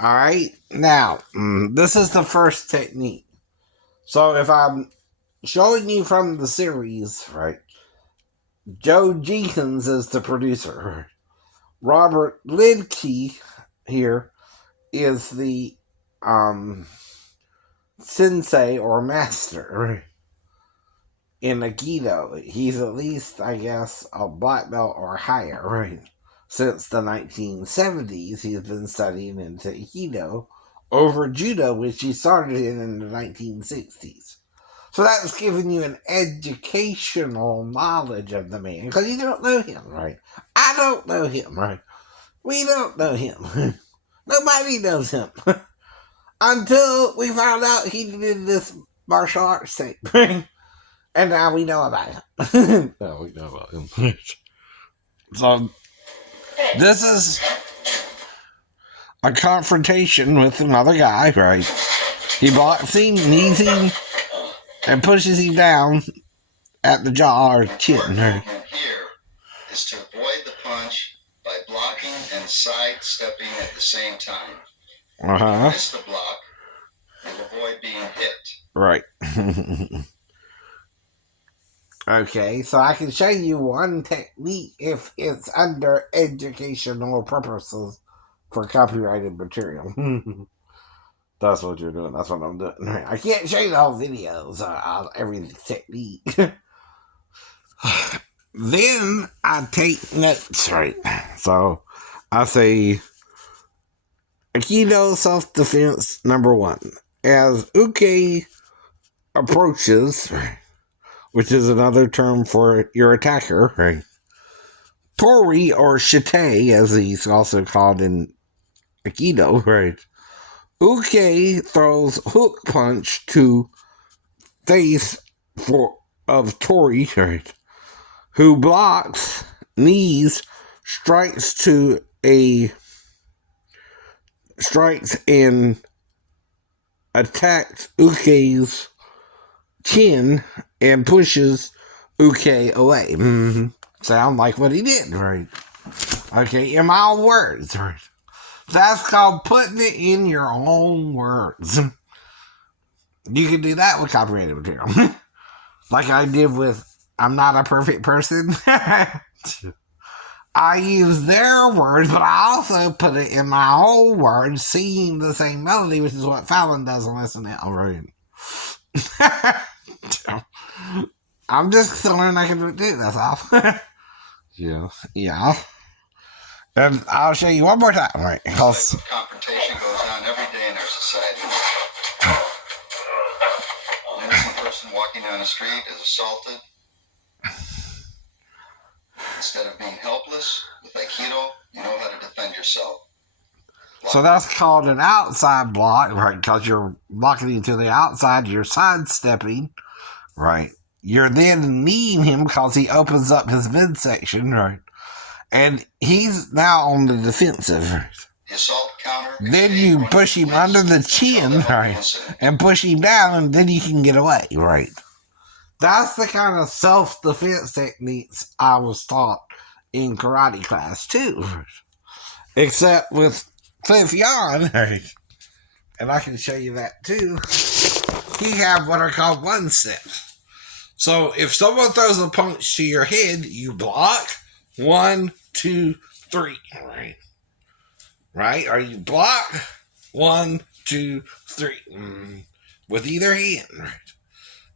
Alright, now, this is the first technique. So if I'm showing you from the series, right, Joe Jenkins is the producer. Robert Liedke here is the um, sensei or master in Akido. He's at least, I guess, a black belt or higher, right? Since the 1970s, he's been studying into Aikido over Judo, which he started in the 1960s. So that's giving you an educational knowledge of the man, because you don't know him, right? I don't know him, right? We don't know him. Nobody knows him. Until we found out he did this martial arts thing. And now we know about him. Now we know about him. So, this is a confrontation with another guy, right? He blocks him, knees him, and pushes him down at the jaw or chin. Right? Here is to avoid the punch by blocking and sidestepping at the same time. If you miss the block, you'll avoid being hit. Right. Okay, so I can show you one technique if it's under educational purposes for copyrighted material. That's what you're doing. That's what I'm doing. I can't show you the whole videos of every technique. Then I take notes, right? So I say Aikido self-defense number 1. As Uke approaches, which is another term for your attacker, right? Tori, or Shite, as he's also called in Akido, right? Uke throws hook punch to face of Tori, right? Who blocks, knees, strikes and attacks Uke's chin and pushes Uke away. Sound like what he did, right? Okay, in my own words, right? That's called putting it in your own words. You can do that with copyrighted material. Like I did with I'm Not a Perfect Person. I use their words, but I also put it in my own words, singing the same melody, which is what Fallon does on SNL, right? I'm just learning I can do it, that's all. Yeah. And I'll show you one more time, right? This type of confrontation goes on every day in our society. An innocent person walking down the street is assaulted. Instead of being helpless, with Aikido, you know how to defend yourself. So that's called an outside block, right? Because you're blocking him to the outside, you're sidestepping, right? You're then kneeing him because he opens up his midsection, right? And he's now on the defensive, right? The assault counter. Then you push him under the chin, right? And push him down, and then you can get away, right? That's the kind of self-defense techniques I was taught in karate class, too. Except with Cliff Yarn, right? And I can show you that, too. He have what are called one steps. So if someone throws a punch to your head, you block 1, 2, 3, right? Right? Or you block 1, 2, 3 with either hand, right?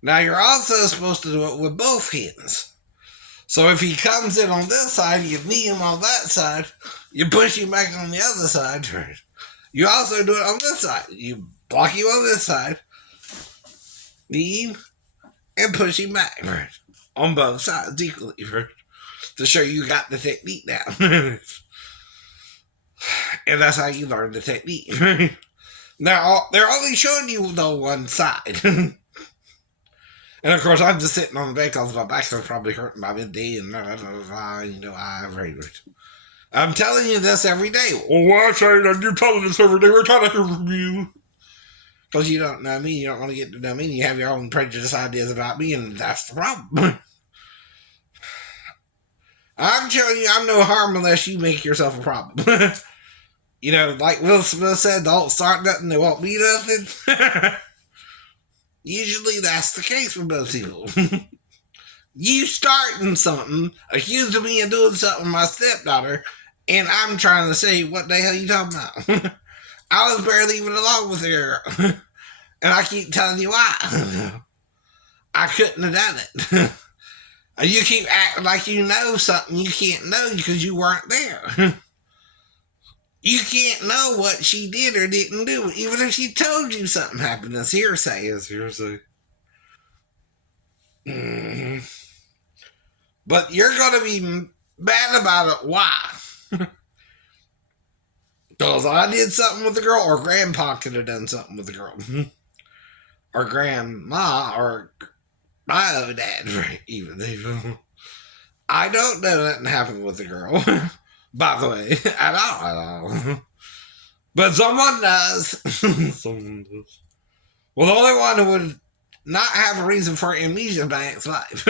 Now you're also supposed to do it with both hands. So if he comes in on this side, you knee him on that side, you push him back on the other side, right? You also do it on this side. You block him on this side, knee him, and push him back, right? On both sides equally, right? To show you got the technique down. And that's how you learn the technique. Now, they're only showing you the one side. And of course, I'm just sitting on the bed because my back is probably hurting by midday and I'm telling you this every day. Well, why say that you're telling us every day? We're trying to hear from you. Because you don't know me, you don't want to get to know me, and you have your own prejudice ideas about me, and that's the problem. I'm telling you, I'm no harm unless you make yourself a problem. Like Will Smith said, don't start nothing, they won't be nothing. Usually that's the case with most people. You starting something, accusing me of doing something with my stepdaughter, and I'm trying to say, what the hell are you talking about? I was barely even along with her, and I keep telling you why. I couldn't have done it. You keep acting like you know something you can't know because you weren't there. You can't know what she did or didn't do, even if she told you something happened. It's hearsay. It's hearsay. But you're going to be mad about it. Why? Because I did something with the girl, or grandpa could have done something with the girl. Or grandma, or my own dad, right? Even. I don't know nothing happened with the girl. By the way, at all. But someone does. Someone does. Well, the only one who would not have a reason for amnesia by ex-wife.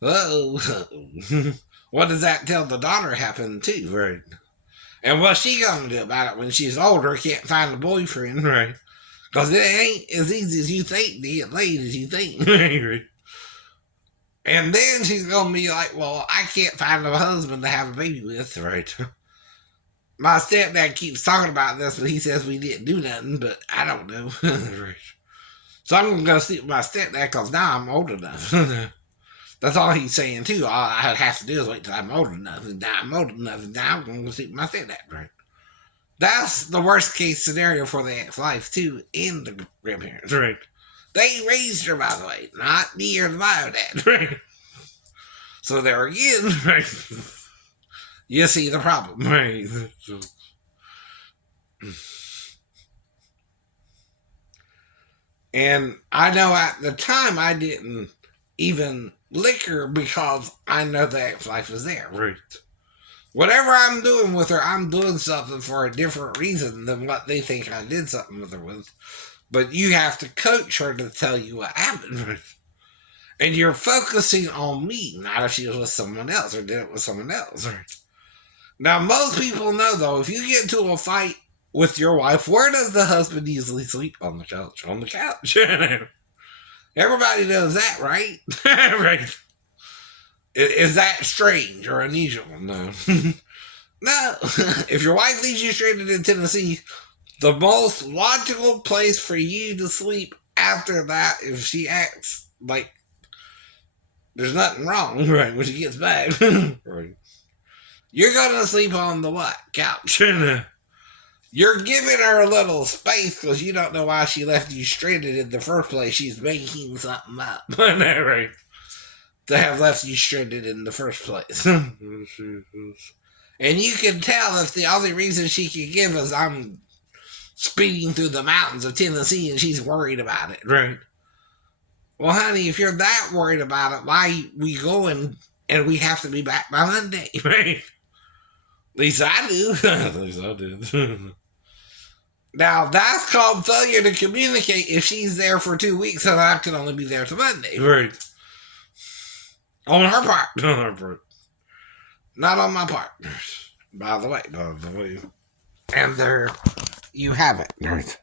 Oh, what does that tell the daughter happened too, right? And what's she gonna do about it when she's older, can't find a boyfriend, right? Because it ain't as easy as you think to get laid as you think. Right? And then she's gonna be like, well, I can't find a husband to have a baby with, right? My stepdad keeps talking about this, but he says we didn't do nothing, but I don't know. Right. So I'm gonna sleep with my stepdad because now I'm old enough. That's all he's saying too. All I have to do is wait till I'm old enough, and now I'm old enough, and now I'm gonna sleep with my stepdad, right? That's the worst case scenario for the ex-wife too, and the grandparents, right? They raised her, by the way, not me or the bio dad, right? So there again, right? You see the problem, right? And I know at the time I didn't even lick her because I know the ex-wife was there, right? Whatever I'm doing with her, I'm doing something for a different reason than what they think I did something with her with. But you have to coach her to tell you what happened, right? And you're focusing on me, not if she was with someone else or did it with someone else, right? Now, most people know, though, if you get into a fight with your wife, where does the husband usually sleep? On the couch. On the couch. Everybody knows that, right? Right. Is that strange or unusual? No. No. If your wife leads you straight into Tennessee, the most logical place for you to sleep after that, if she acts like there's nothing wrong, right, when she gets back, right, you're going to sleep on the what? Couch. You're giving her a little space because you don't know why she left you stranded in the first place. She's making something up. Right. To have left you stranded in the first place. And you can tell if the only reason she can give is I'm speeding through the mountains of Tennessee and she's worried about it, right? Well, honey, if you're that worried about it, why we going and we have to be back by Monday, right? At least I do. At least I did. Now, that's called failure to communicate if she's there for 2 weeks and I can only be there till Monday, right? On her part. On her part. Not on my part. By the way. And there you have it. Right.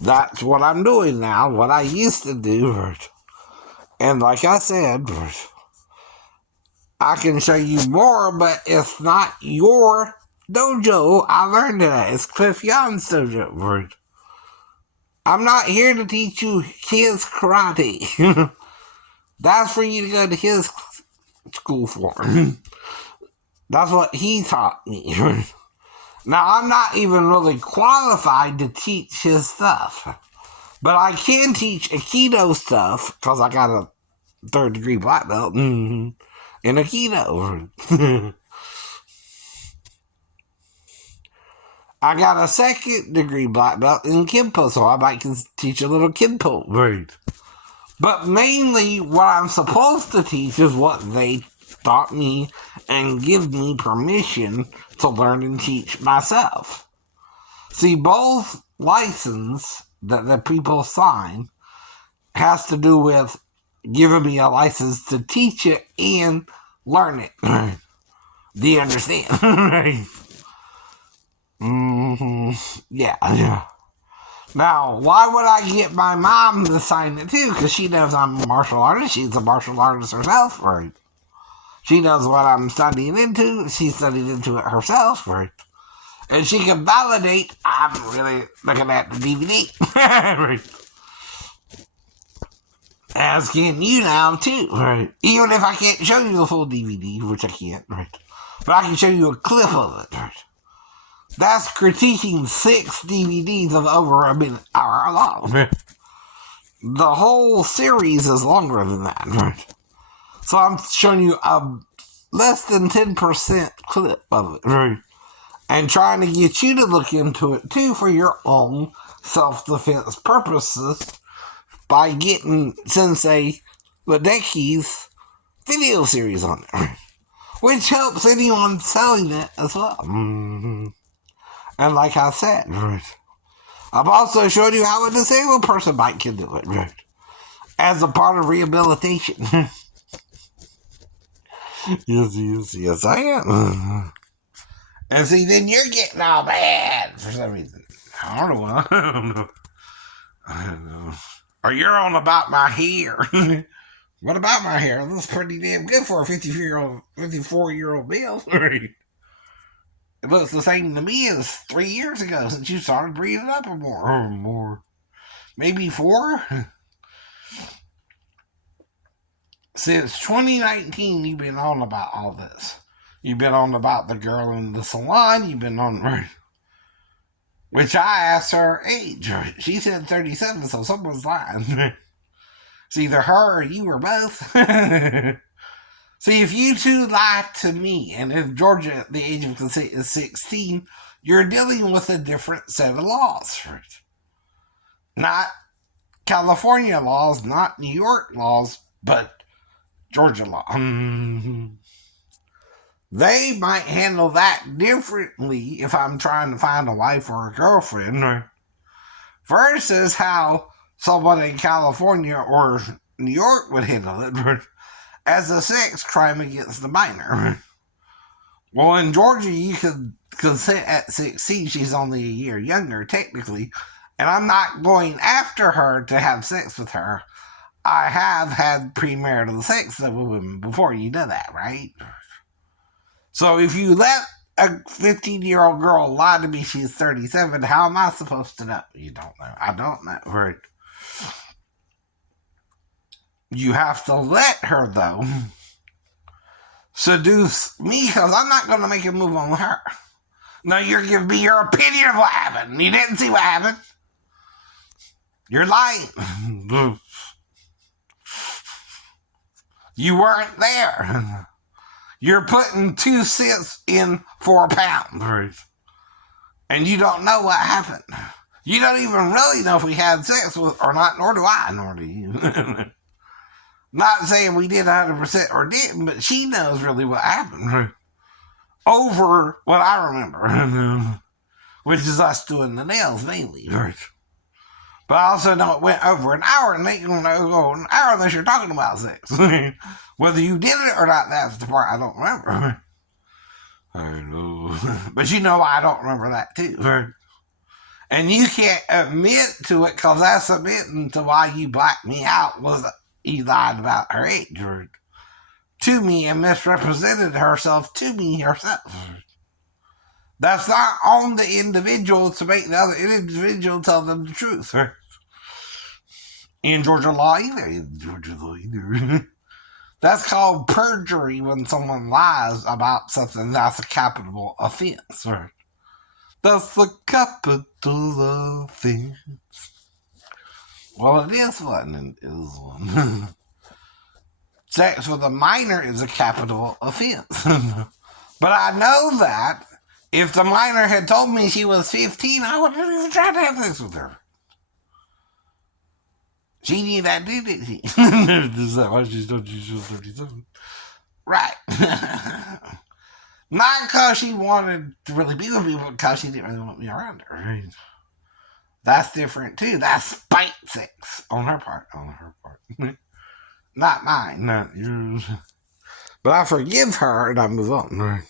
That's what I'm doing now. What I used to do. Right. And like I said, right, I can show you more, but it's not your dojo. I learned that. It's Cliff Young's dojo. Right. I'm not here to teach you his karate. That's for you to go to his school for. That's what he taught me. Now, I'm not even really qualified to teach his stuff. But I can teach Akido stuff, because I got a 3rd degree black belt in Akido. I got a 2nd degree black belt in Kimpo, so I might teach a little Kimpo. Right. But mainly, what I'm supposed to teach is what they taught me and give me permission to learn and teach myself. See, both license that the people sign has to do with giving me a license to teach it and learn it. Do you understand? Right. Yeah. Now, why would I get my mom to sign it too? Because she knows I'm a martial artist. She's a martial artist herself, right? She knows what I'm studying into. She studied into it herself, right? And she can validate I'm really looking at the DVD. Right? As can you now, too, right? Even if I can't show you the full DVD, which I can't, right? But I can show you a clip of it, right? That's critiquing 6 DVDs of over a minute hour long. The whole series is longer than that, right? So I'm showing you a less than 10% clip of it, right? And trying to get you to look into it too for your own self-defense purposes by getting Sensei Liedke's video series on there, which helps anyone selling it as well. And like I said, right, I've also showed you how a disabled person can do it, right, as a part of rehabilitation. Yes, I am. And see, then you're getting all bad for some reason. I don't know. I don't know. Or you're on about my hair. What about my hair? It looks pretty damn good for a 54-year-old male. Right? It looks the same to me as 3 years ago since you started breathing up or more. Maybe 4? Since 2019, you've been on about all this. You've been on about the girl in the salon. You've been on... Which I asked her age. She said 37, so someone's lying. It's either her or you or both. See, if you two lie to me, and if Georgia at the age of consent is 16, you're dealing with a different set of laws. Not California laws, not New York laws, but Georgia law. They might handle that differently if I'm trying to find a wife or a girlfriend, versus how someone in California or New York would handle it as a sex crime against the minor. Well, in Georgia, you could consent at 16. She's only a year younger, technically. And I'm not going after her to have sex with her. I have had premarital sex with women before. You know that, right? So if you let a 15-year-old girl lie to me she's 37, how am I supposed to know? You don't know. I don't know, right? You have to let her, though, seduce me, because I'm not going to make a move on her. No, you're giving me your opinion of what happened. You didn't see what happened. You're lying. You weren't there. You're putting 2 cents in for a pound, right? And you don't know what happened. You don't even really know if we had sex with or not, nor do I, nor do you. Not saying we did 100% or didn't, but she knows really what happened. Over what I remember. Which is us doing the nails mainly. Right? But I also know it went over an hour, and ain't going to go an hour unless you're talking about sex. Whether you did it or not, that's the part I don't remember. I know. But you know I don't remember that too. Right? And you can't admit to it, because that's admitting to why you blacked me out was he lied about her age, right, to me, and misrepresented herself to me herself. That's not on the individual to make the other individual tell them the truth. Right? In Georgia law either. That's called perjury when someone lies about something. That's a capital offense. Right? That's the capital offense. Well, it is one, and it is one. Sex with a minor is a capital offense. But I know that if the minor had told me she was 15, I wouldn't have even tried to have sex with her. She knew that, didn't she? Is that why she told you she was 37? Right. Not because she wanted to really be with me, but because she didn't really want me around her. Right? That's different too. That's spite sex on her part. Not mine, not yours. But I forgive her and I move on. Right?